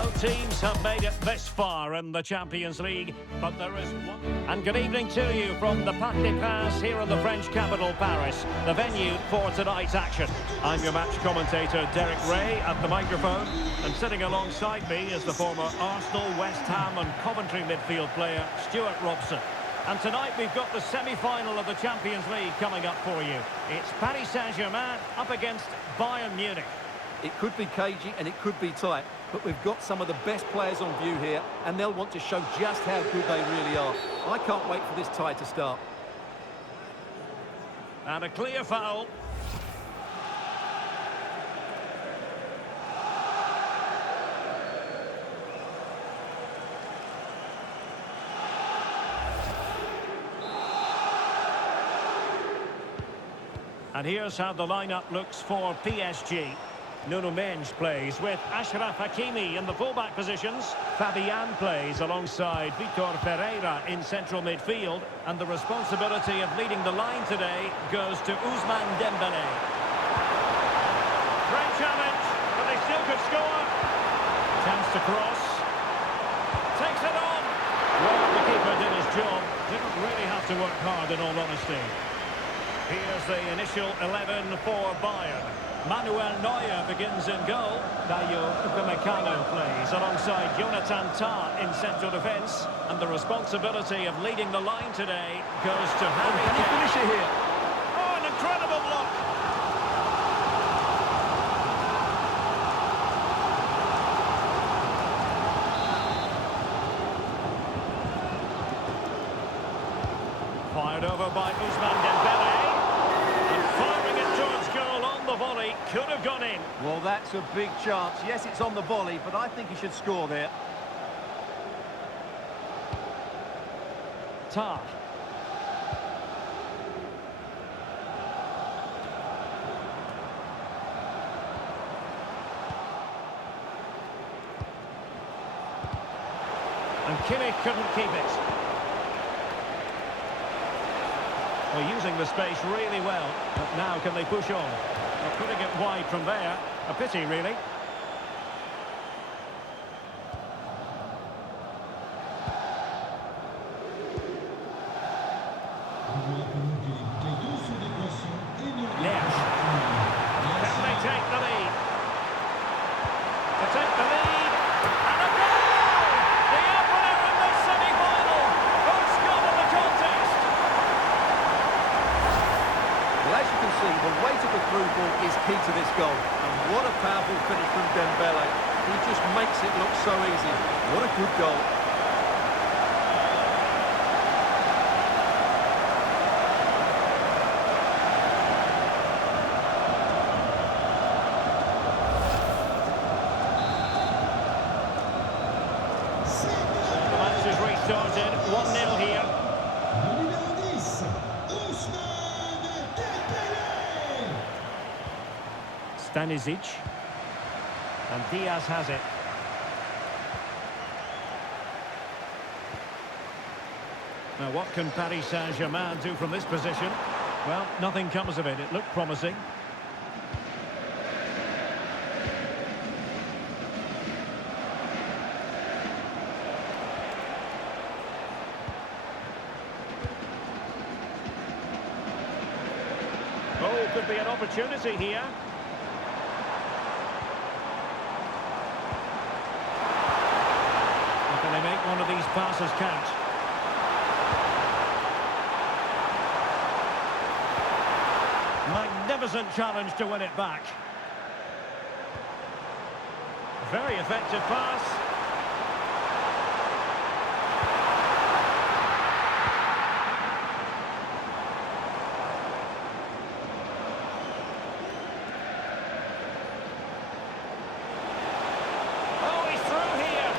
Both teams have made it this far in the Champions League, but there is one. And good evening to you from the Parc des Princes here in the French capital, Paris, the venue for tonight's action. I'm your match commentator, Derek Ray, at the microphone, and sitting alongside me is the former Arsenal, West Ham and Coventry midfield player, Stuart Robson. And tonight we've got the semi-final of the Champions League coming up for you. It's Paris Saint-Germain up against Bayern Munich. It could be cagey and it could be tight, but we've got some of the best players on view here, and they'll want to show just how good they really are. I can't wait for this tie to start. And a clear foul. And here's how the lineup looks for PSG. Nuno Mendes plays with Achraf Hakimi in the fullback positions. Fabian plays alongside Vitor Pereira in central midfield. And the responsibility of leading the line today goes to Ousmane Dembélé. Great challenge, but they still could score. Chance to cross. Takes it on. Well, the keeper did his job. Didn't really have to work hard, in all honesty. Here's the initial 11 for Bayern. Manuel Neuer begins in goal. Dayo Upamecano plays alongside Jonathan Tah in central defence. And the responsibility of leading the line today goes to Harry Kane. Can he finish it here? Oh, an incredible block! Fired over by Ousmane Dembélé. Volley could have gone in. Well, that's a big chance. Yes, it's on the volley, but I think he should score there. Tah. And Kimmich couldn't keep it. Well, using the space really well, but now can they push on? They're putting it wide from there. A pity, really. Yes. Can they take the lead? To take the lead. And a goal! The opener in the semi-final. First goal of the contest. Well, as you can see, the weight of the through ball is key to this goal. And what a powerful finish from Dembélé. He just makes it look so easy. What a good goal. The match is restarted. 1-0 here. Stanisic, and Diaz has it. Now what can Paris Saint-Germain do from this position? Well, nothing comes of it. It looked promising. Oh, could be an opportunity here. Can they make one of these passes count? Magnificent challenge to win it back. Very effective pass. Oh, he's through here.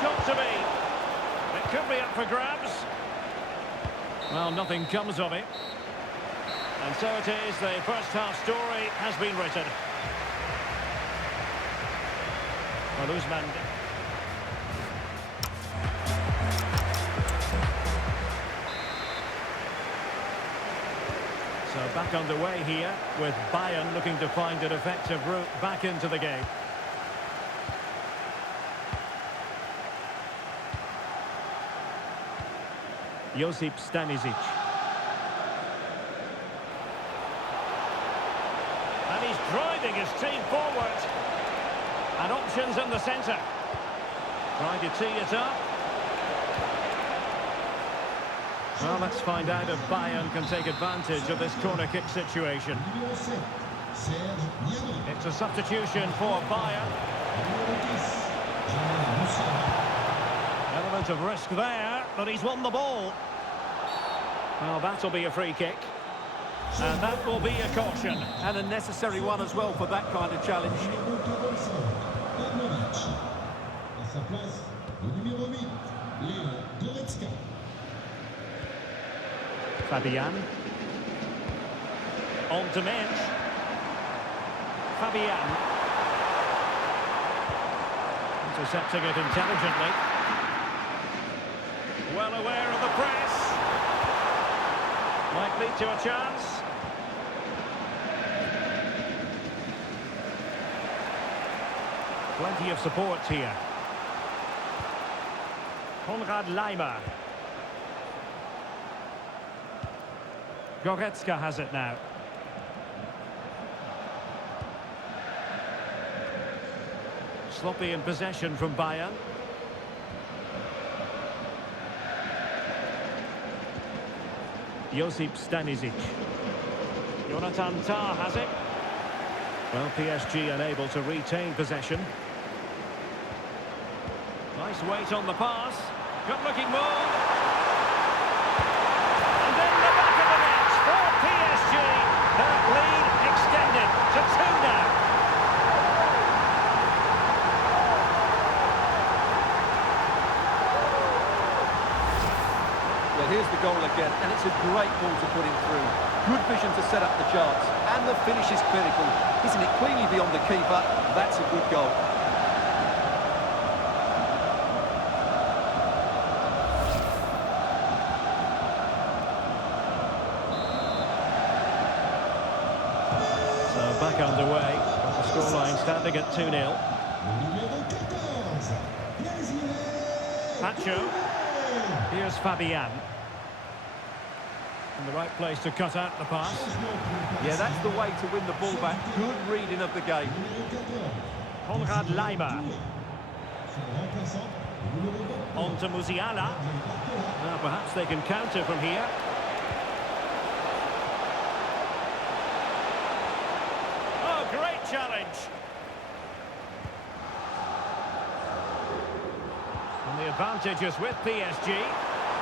Got to be. It could be up for grabs. Well, nothing comes of it. And so it is, the first half story has been written. Well, Ousmane. So back underway here with Bayern looking to find an effective route back into the game. Josip Stanisic. And he's driving his team forward. And options in the centre. Trying to tee it up. Well, let's find out if Bayern can take advantage of this corner kick situation. It's a substitution for Bayern. Element of risk there, but he's won the ball. Well, that'll be a free kick. And that will be a caution. And a necessary one as well for that kind of challenge. Fabian. On to Mensch. Fabian. Intercepting it intelligently. Well aware of the press. Might lead to a chance. Plenty of support here. Konrad Laimer. Goretzka has it now. Sloppy in possession from Bayern. Josip Stanisic. Jonathan Tah has it. Well, PSG unable to retain possession. Nice weight on the pass. Good looking move. And in the back of the net for PSG. Their lead extended to 2 now. Well, here's the goal again, and it's a great ball to put him through. Good vision to set up the chance, and the finish is clinical. Isn't it cleanly beyond the keeper? That's a good goal. So back underway, got the scoreline standing at 2-0. Pacho. Here's Fabian. In the right place to cut out the pass. Yeah, that's the way to win the ball back. Good reading of the game. Konrad Laimer. On to Musiala. Now perhaps they can counter from here. Oh, great challenge. And the advantage is with PSG.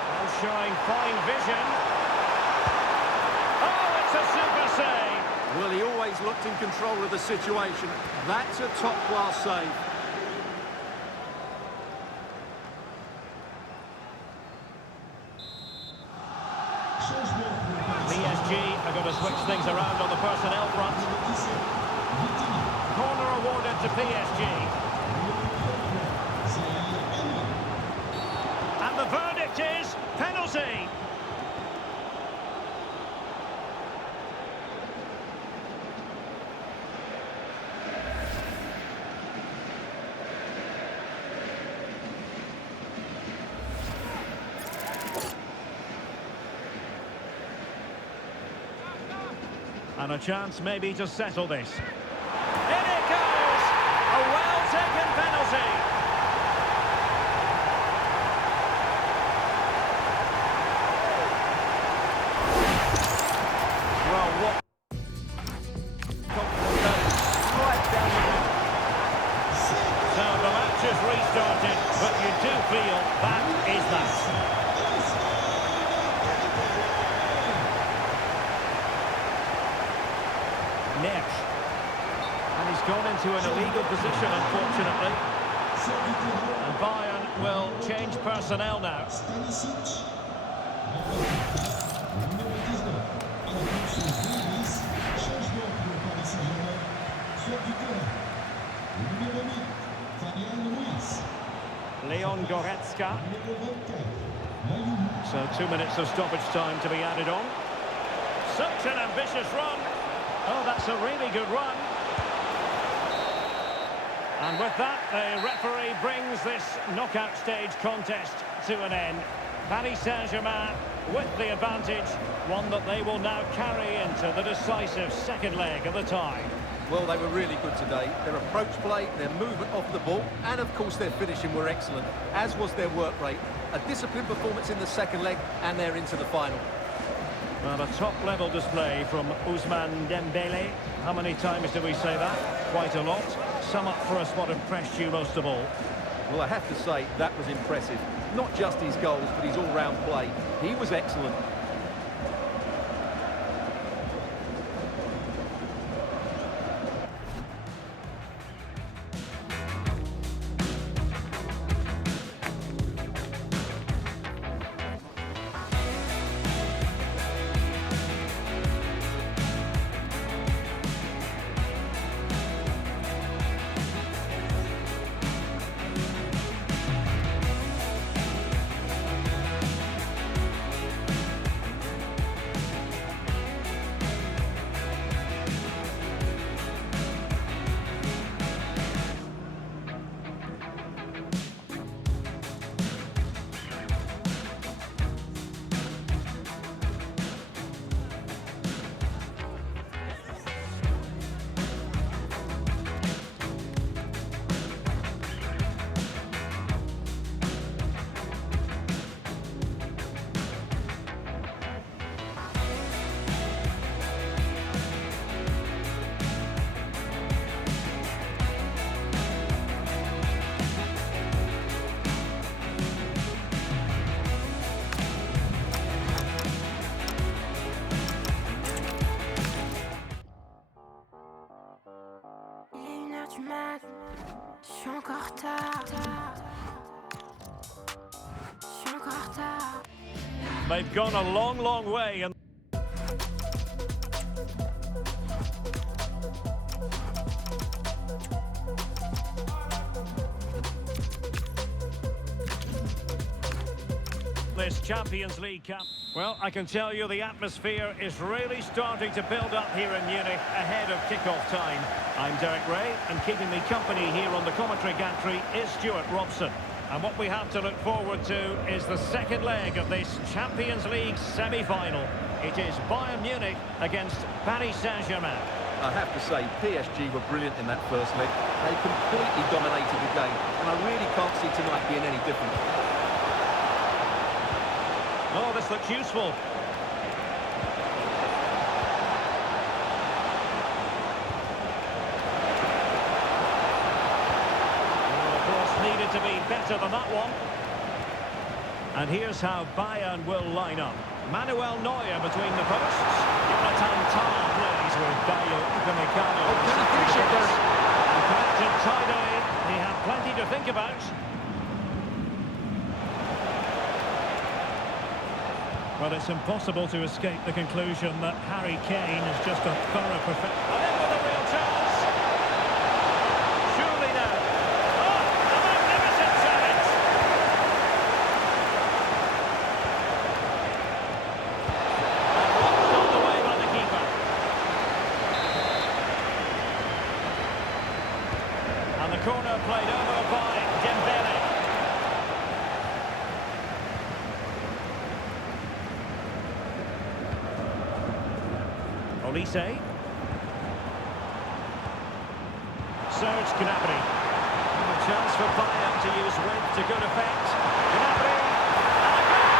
Now showing fine vision. Oh, it's a super save. Well, he always looked in control of the situation. That's a top-class save. PSG are going to switch things around on the personnel front. Corner awarded to PSG. And the verdict is penalty. And a chance maybe to settle this. In it goes! A well-taken penalty. Well, what... Right down the middle. So the match is restarted, but you do feel that is that. Nesh. And he's gone into an illegal position, unfortunately. And Bayern will change personnel now. Leon Goretzka. So 2 minutes of stoppage time to be added on. Such an ambitious run. Oh, that's a really good run. And with that, the referee brings this knockout stage contest to an end. Paris Saint-Germain with the advantage, one that they will now carry into the decisive second leg of the tie. Well, they were really good today. Their approach play, their movement off the ball, and of course their finishing were excellent, as was their work rate. A disciplined performance in the second leg, and they're into the final. Well, a top-level display from Ousmane Dembele. How many times do we say that? Quite a lot. Sum up for us what impressed you most of all. Well, I have to say, that was impressive. Not just his goals, but his all-round play. He was excellent. Je suis encore tard. Je suis encore tard. They've gone a long, long way. And this Champions League Cup. Well, I can tell you the atmosphere is really starting to build up here in Munich ahead of kick-off time. I'm Derek Ray, and keeping me company here on the commentary gantry is Stuart Robson. And what we have to look forward to is the second leg of this Champions League semi-final. It is Bayern Munich against Paris Saint-Germain. I have to say, PSG were brilliant in that first leg. They completely dominated the game, and I really can't see tonight being any different. Oh, this looks useful. Needed to be better than that one. And here's how Bayern will line up. Manuel Neuer between the posts. Jonathan Tah plays with Bayo Upamecano. Oh, can he finish it, Derek? And connected tidily. He had plenty to think about. Well, it's impossible to escape the conclusion that Harry Kane is just a thorough professional. And in with a real chance. Surely now. Oh, a magnificent challenge. And blocked on the way by the keeper. And the corner played over by Dembele. Olise. Serge Gnabry. A chance for Bayern to use width to good effect. Gnabry. And a goal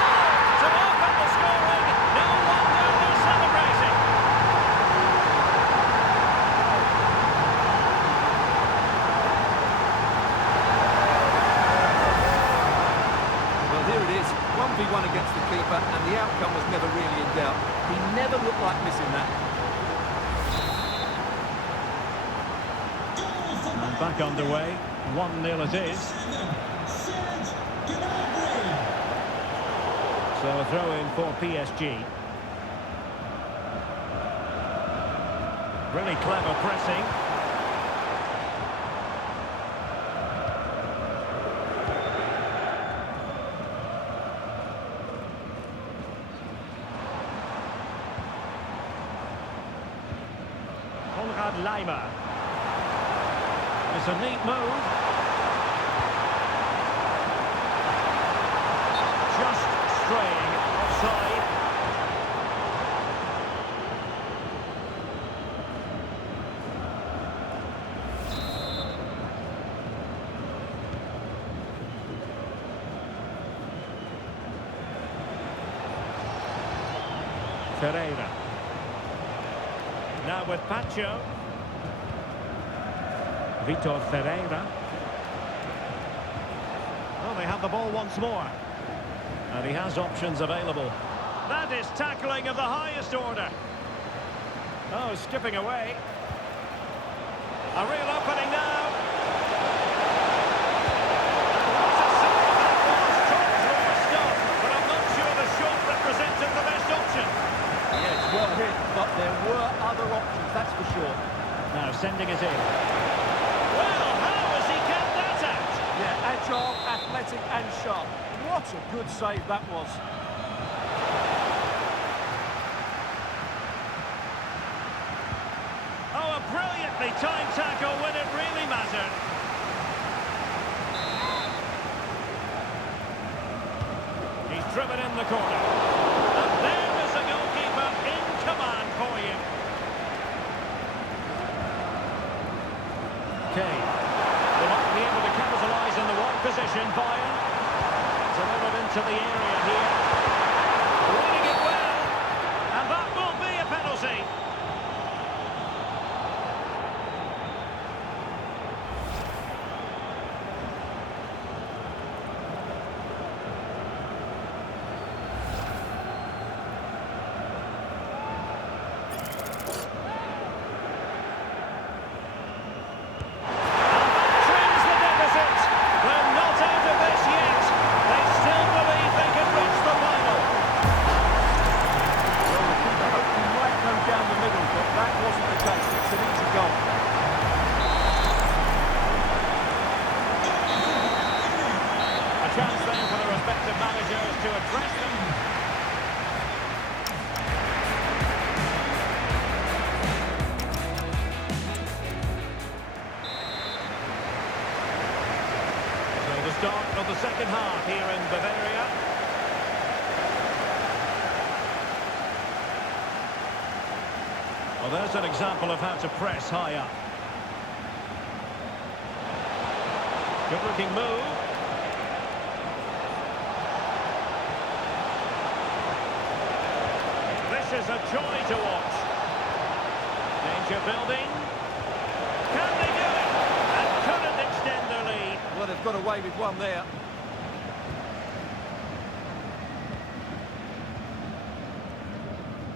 to open the scoring. No wonder they're celebrating. Well, here it is. 1v1 against the keeper, and the outcome was never really in doubt. He never looked like missing that. And back underway. 1-0 it is. So a throw in for PSG. Really clever pressing. Konrad Laimer. It's a neat move. Just Ferreira. Now with Pacho. Vitor Ferreira. Well, they have the ball once more. And he has options available. That is tackling of the highest order. Oh, skipping away. A real opening now. And what a save that was. Top drawer stuff. But I'm not sure the shot represented the best option. Yes, well hit, but there were other options, that's for sure. Now sending it in. Well, how has he kept that out? Yeah, agile, athletic and sharp. What a good save that was. Oh, a brilliantly timed tackle when it really mattered. He's driven in the corner. And there is a goalkeeper in command for you. Kane. They might be able to capitalise in the wrong position. Bayern. Delivered into the area here. Reading it well. And that will be a penalty. Chance then for the respective managers to address them. So the start of the second half here in Bavaria. Well, there's an example of how to press high up. Good looking move. This is a joy to watch. Danger building. Can they do it? And couldn't extend their lead. Well, they've got away with one there.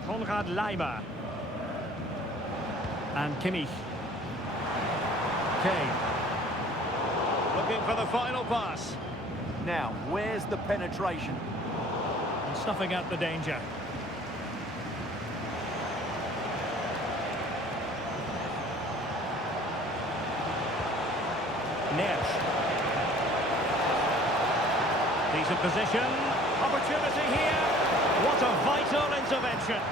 Konrad Laimer. And Kimmich. Kane. Looking for the final pass. Now, where's the penetration? And snuffing out the danger. Neres. Decent position. Opportunity here. What a vital intervention.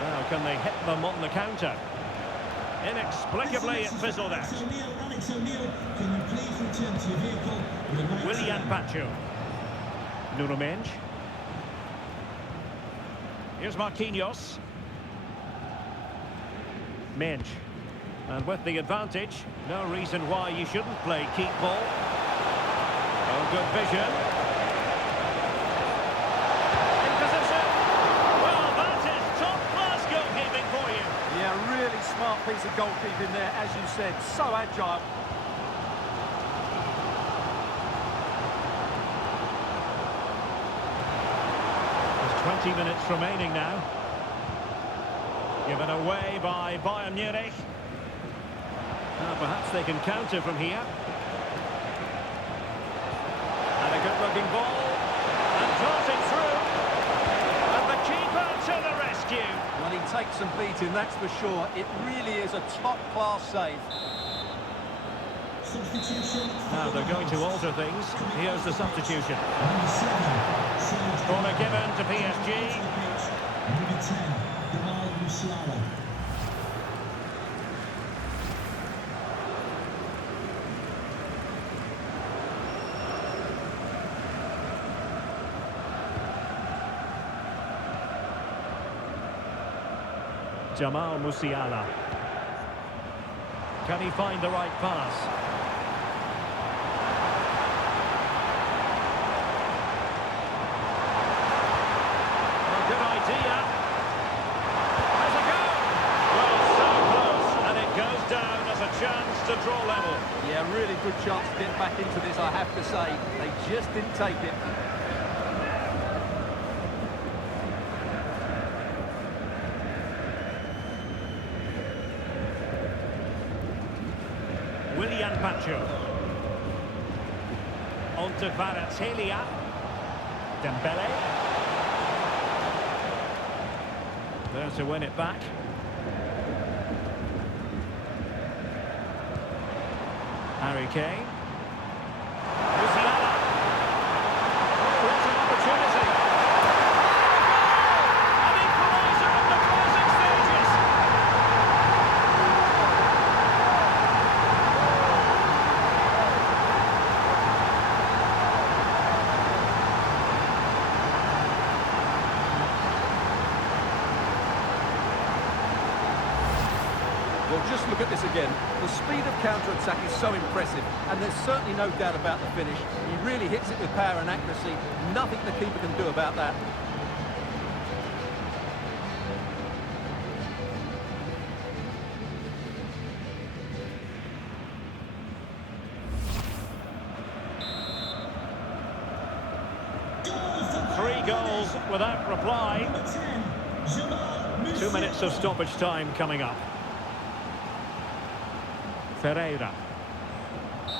Now can they hit them on the counter? Inexplicably it fizzled out. Willian Pacho. Nuno Mendes. Here's Marquinhos. Mendes. And with the advantage, no reason why you shouldn't play keep ball. Oh, good vision. In position. Well, that is top-class goalkeeping for you. Yeah, really smart piece of goalkeeping there, as you said. So agile. There's 20 minutes remaining now. Given away by Bayern Munich. Perhaps they can counter from here. And a good-looking ball. And tossing through. And the keeper to the rescue. Well, he takes some beating, that's for sure. It really is a top-class save. Now they're going to alter things. Here's the substitution. Corner given to PSG. Number 10, Jamal Musiala. Jamal Musiala. Can he find the right pass? Well, good idea. level. Yeah, really good chance to get back into this, I have to say. They just didn't take it. Willian Pacho. On to Kvaratskhelia. Dembele. There to win it back. Harry Kane. Musiala. Oh, what an opportunity. An equaliser in the closing stages. Well, just look at this again. The speed of counter-attack is so impressive, and there's certainly no doubt about the finish. He really hits it with power and accuracy. Nothing the keeper can do about that. Three goals without reply. Number 10, Jamal 2 minutes of stoppage time coming up. Ferreira.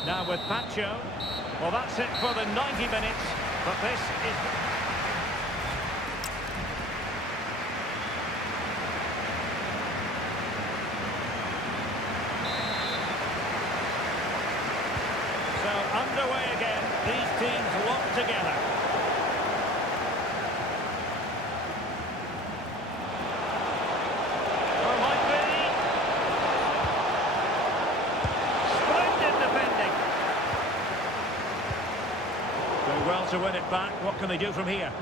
Now with Pacho. Well, that's it for the 90 minutes. But this is... So underway again. These teams locked together. Or might be. Splendid defending. Doing well to win it back. What can they do from here?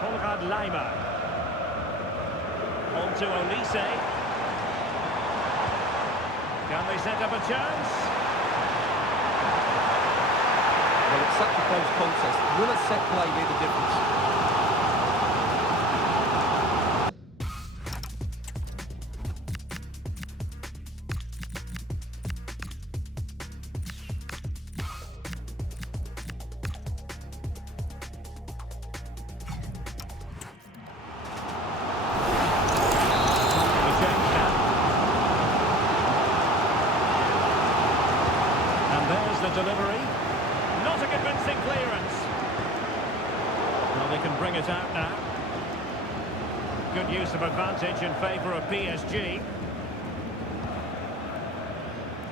Konrad Laimer. On to Olise. Can they set up a chance? Well, it's such a close contest. Will a set play be the difference? The change now. And there's the delivery. Not a convincing clearance. Well, they can bring it out now. Good use of advantage in favour of PSG.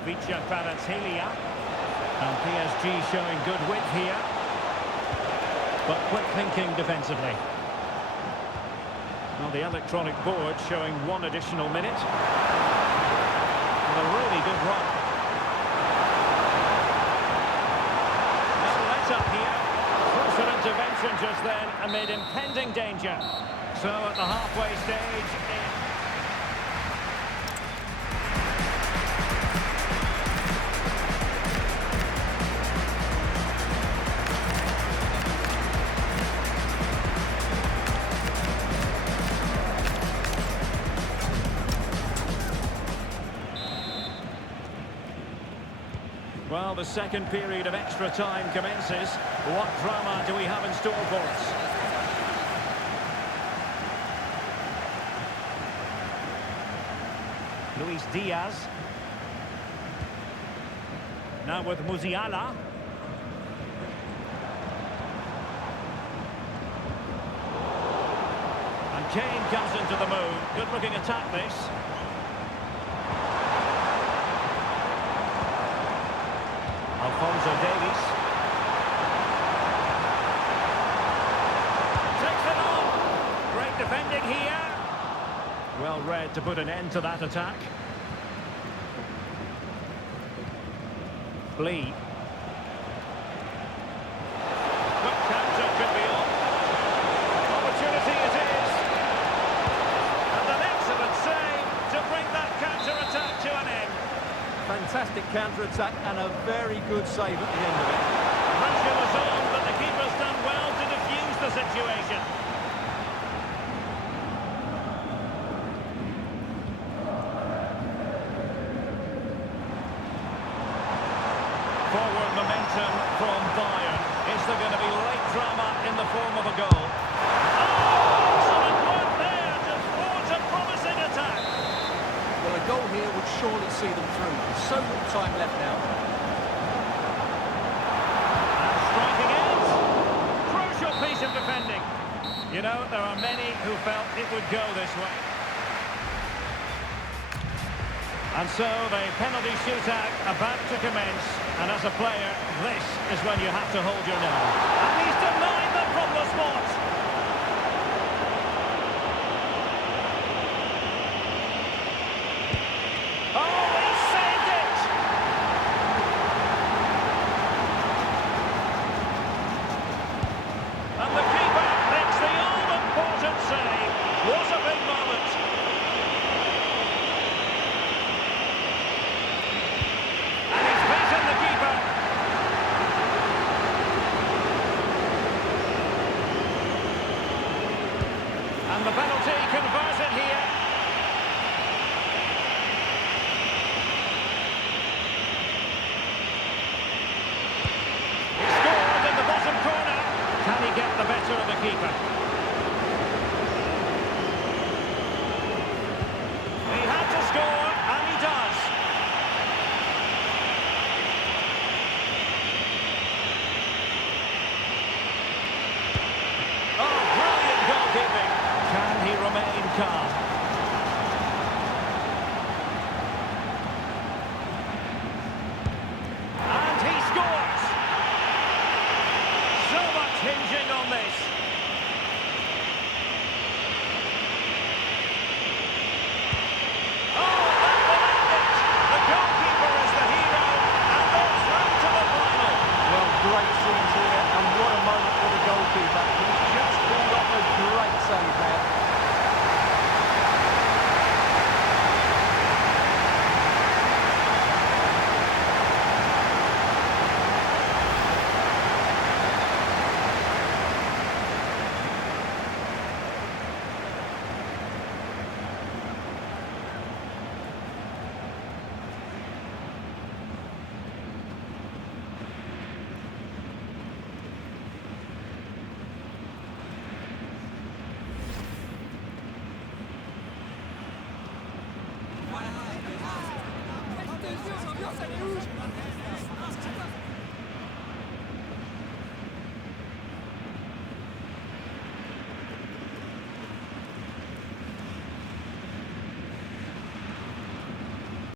Vicha Kvaratskhelia. And PSG showing good width here. But quick thinking defensively. Well, the electronic board showing 1 additional minute. And a really good run. Up here. Crucial intervention just then amid impending danger. So at the halfway stage... Well, the second period of extra time commences. What drama do we have in store for us? Luis Diaz. Now with Musiala. And Kane comes into the move. Good-looking attack, this. Alphonso Davies. Takes it on. Great defending here. Well read to put an end to that attack. Lee. Quick counter could be on. Opportunity it is. And an excellent save to bring that counter-attack to an end. Fantastic counter-attack and a very good save at the end of it. Pressure was on, but the keeper's done well to defuse the situation. Forward momentum from Bayern. Is there going to be late drama in the form of a goal? Oh, excellent work there to thwart a promising attack. Well, a goal here would surely see them through. So little time left now. And striking out. Crucial piece of defending. You know, there are many who felt it would go this way. And so the penalty shootout about to commence. And as a player, this is when you have to hold your nerve. And he's denied them from the spot. Oh, he saved it! And the keeper makes the all-important save. What a big moment. And he's beaten the keeper. And the penalty converted here. He scored in the bottom corner. Can he get the better of the keeper?